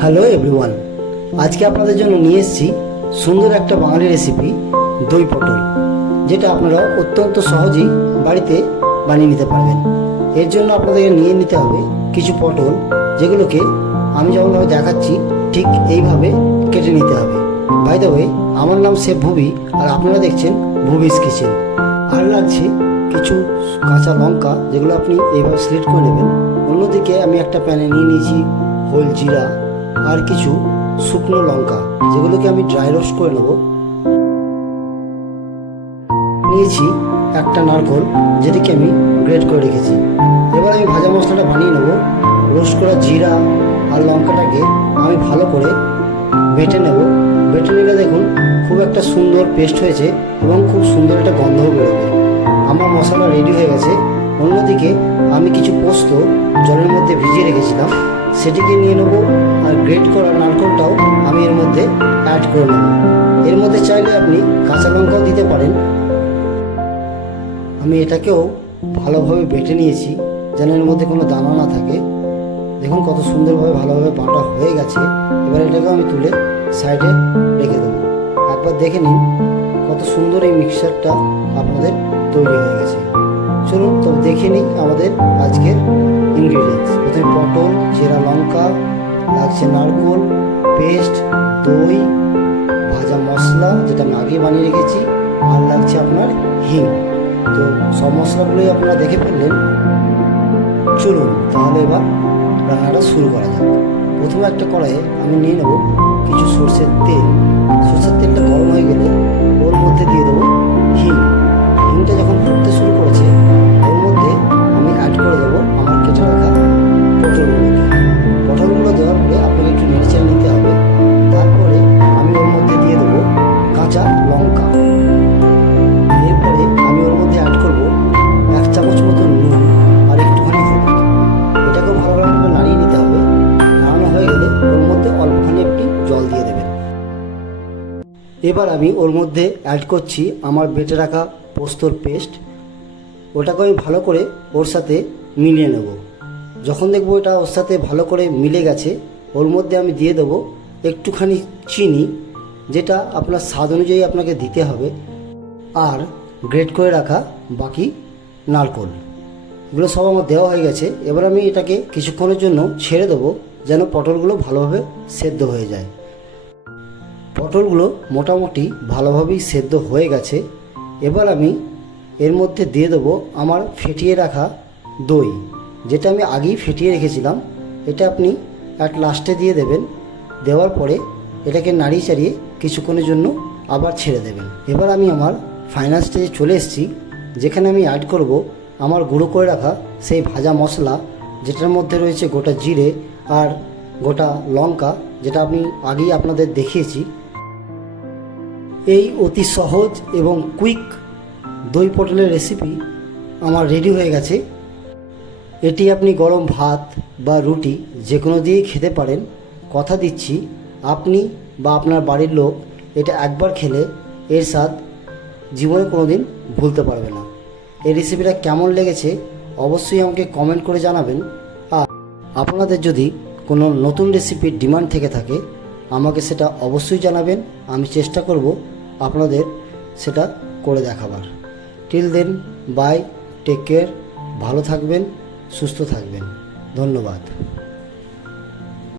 Hello everyone, আজকে আপনাদের জন্য নিয়ে এসেছি সুন্দর একটা বাঙালি রেসিপি দই পটল, যেটা আপনারা অত্যন্ত সহজেই বাড়িতে বানিয়ে নিতে পারবেন। এর জন্য আপনাদেরকে নিয়ে নিতে হবে কিছু পটল, যেগুলোকে আমি যেমনভাবে দেখাচ্ছি ঠিক এইভাবে কেটে নিতে হবে। বাই দ্য ওয়ে, আমার নাম শেফ ভুবি আর আপনারা দেখছেন ভুবিস কিচেন। আর লাগছে কিছু কাঁচা লঙ্কা, যেগুলো আপনি এইভাবে সিলেক্ট করে নেবেন। অন্যদিকে আমি একটা প্যানে নিয়ে নিয়েছি হোল জিরা আর কিছু শুকনো লঙ্কা, যেগুলোকে আমি ড্রাই রোস্ট করে নেব। নিয়েছি একটা নারকেল, যেটিকে আমি গ্রেট করে রেখেছি। এবার আমি ভাজা মশলাটা বানিয়ে নেব। রোস্ট করা জিরা আর লঙ্কাটাকে আমি ভালো করে বেটে নেব। বেটে নিলে দেখুন খুব একটা সুন্দর পেস্ট হয়েছে এবং খুব সুন্দর একটা গন্ধও বেরোবে। আমার মশলা রেডি হয়ে গেছে। অন্যদিকে আমি কিছু পোস্ত জলের মধ্যে ভিজিয়ে রেখেছিলাম, সেটিকে নিয়ে নেব। আর গ্রেট করা নারকেলটাও আমি এর মধ্যে অ্যাড করে নেব। এর মধ্যে চাইলে আপনি কাঁচা লঙ্কাও দিতে পারেন। আমি এটাকেও ভালোভাবে বেটে নিয়েছি, যেন এর মধ্যে কোনো দানা না থাকে। দেখুন কত সুন্দরভাবে ভালোভাবে বাটা হয়ে গেছে। এবার এটাকেও আমি তুলে সাইডে রেখে দেবো। একবার দেখে নিন কত সুন্দর এই মিক্সচারটা আপনাদের তৈরি হয়ে গেছে। চলুন তবে দেখে নিই আমাদের আজকের ইনগ্রিডিয়েন্টস। প্রথমে পটল, চেরা লঙ্কা, লাগছে নারকেল পেস্ট, দই, ভাজা মশলা যেটা আমি আগে বানিয়ে রেখেছি, আর লাগছে আপনার হিং। তো সব মশলাগুলোই আপনারা দেখে ফেললেন। চলুন তাহলে এবার রান্নাটা শুরু করা যাক। প্রথমে একটা কড়াইয়ে আমি নিয়ে নেব কিছু সর্ষের তেল। সর্ষের তেলটা গরম হয়ে গেলে ওর মধ্যে দিয়ে দেবো হিং। হিংটা যখন ফুটতে শুরু করেছে, ওর মধ্যে আমি অ্যাড করে দেবো আমার কেটে রাখা পটলগুলোকে। পটলগুলো দেওয়ার পরে আপনাকে একটু নেড়েচেড়ে নিতে হবে। তারপরে আমি ওর মধ্যে দিয়ে দেবো কাঁচা লঙ্কা। এরপরে আমি ওর মধ্যে অ্যাড করবো 1 চামচ মতো নুন আর একটুখানি হলুদ। এটাকেও ভালোভাবে নাড়িয়ে নিতে হবে। নাড়ানো হয়ে গেলে ওর মধ্যে অল্পখানি একটু জল দিয়ে দেবেন। এবার আমি ওর মধ্যে অ্যাড করছি আমার বেটে রাখা পোস্তর পেস্ট। ওটাকে আমি ভালো করে ওর সাথে মিলিয়ে নেব। যখন দেখবো এটা ওর সাথে ভালো করে মিলে গেছে, ওর মধ্যে আমি দিয়ে দেবো একটুখানি চিনি, যেটা আপনার স্বাদ অনুযায়ী আপনাকে দিতে হবে, আর গ্রেট করে রাখা বাকি নারকেল। এগুলো সব আমার দেওয়া হয়ে গেছে। এবার আমি এটাকে কিছুক্ষণের জন্য ছেড়ে দেবো, যেন পটলগুলো ভালোভাবে সেদ্ধ হয়ে যায়। পটলগুলো মোটামুটি ভালোভাবেই সেদ্ধ হয়ে গেছে। এবার আমি এর মধ্যে দিয়ে দেবো আমার ফেটিয়ে রাখা দই, যেটা আমি আগেই ফেটিয়ে রেখেছিলাম। এটা আপনি লাস্টে দিয়ে দেবেন। দেওয়ার পরে এটাকে নাড়িয়ে চাড়িয়ে কিছুক্ষণের জন্য আবার ছেড়ে দেবেন। এবার আমি আমার ফাইনাল স্টেজে চলে এসেছি, যেখানে আমি অ্যাড করব আমার গুঁড়ো করে রাখা সেই ভাজা মশলা, যেটার মধ্যে রয়েছে গোটা জিরে আর গোটা লঙ্কা, যেটা আমি আগেই আপনাদের দেখিয়েছি। এই অতি সহজ এবং কুইক দই পটলের রেসিপি আমার রেডি হয়ে গেছে। এটি আপনি গরম ভাত বা রুটি যে কোনো দিয়েই খেতে পারেন। কথা দিচ্ছি আপনি বা আপনার বাড়ির লোক এটা একবার খেলে এর স্বাদ জীবনে কোনো দিন ভুলতে পারবে না। এই রেসিপিটা কেমন লেগেছে অবশ্যই আমাকে কমেন্ট করে জানাবেন। আর আপনাদের যদি কোনো নতুন রেসিপির ডিমান্ড থেকে থাকে, আমাকে সেটা অবশ্যই জানাবেন। আমি চেষ্টা করব আপনাদের সেটা করে দেখাবার। Till then, bye, take care, ভালো থাকবেন, সুস্থ থাকবেন। ধন্যবাদ।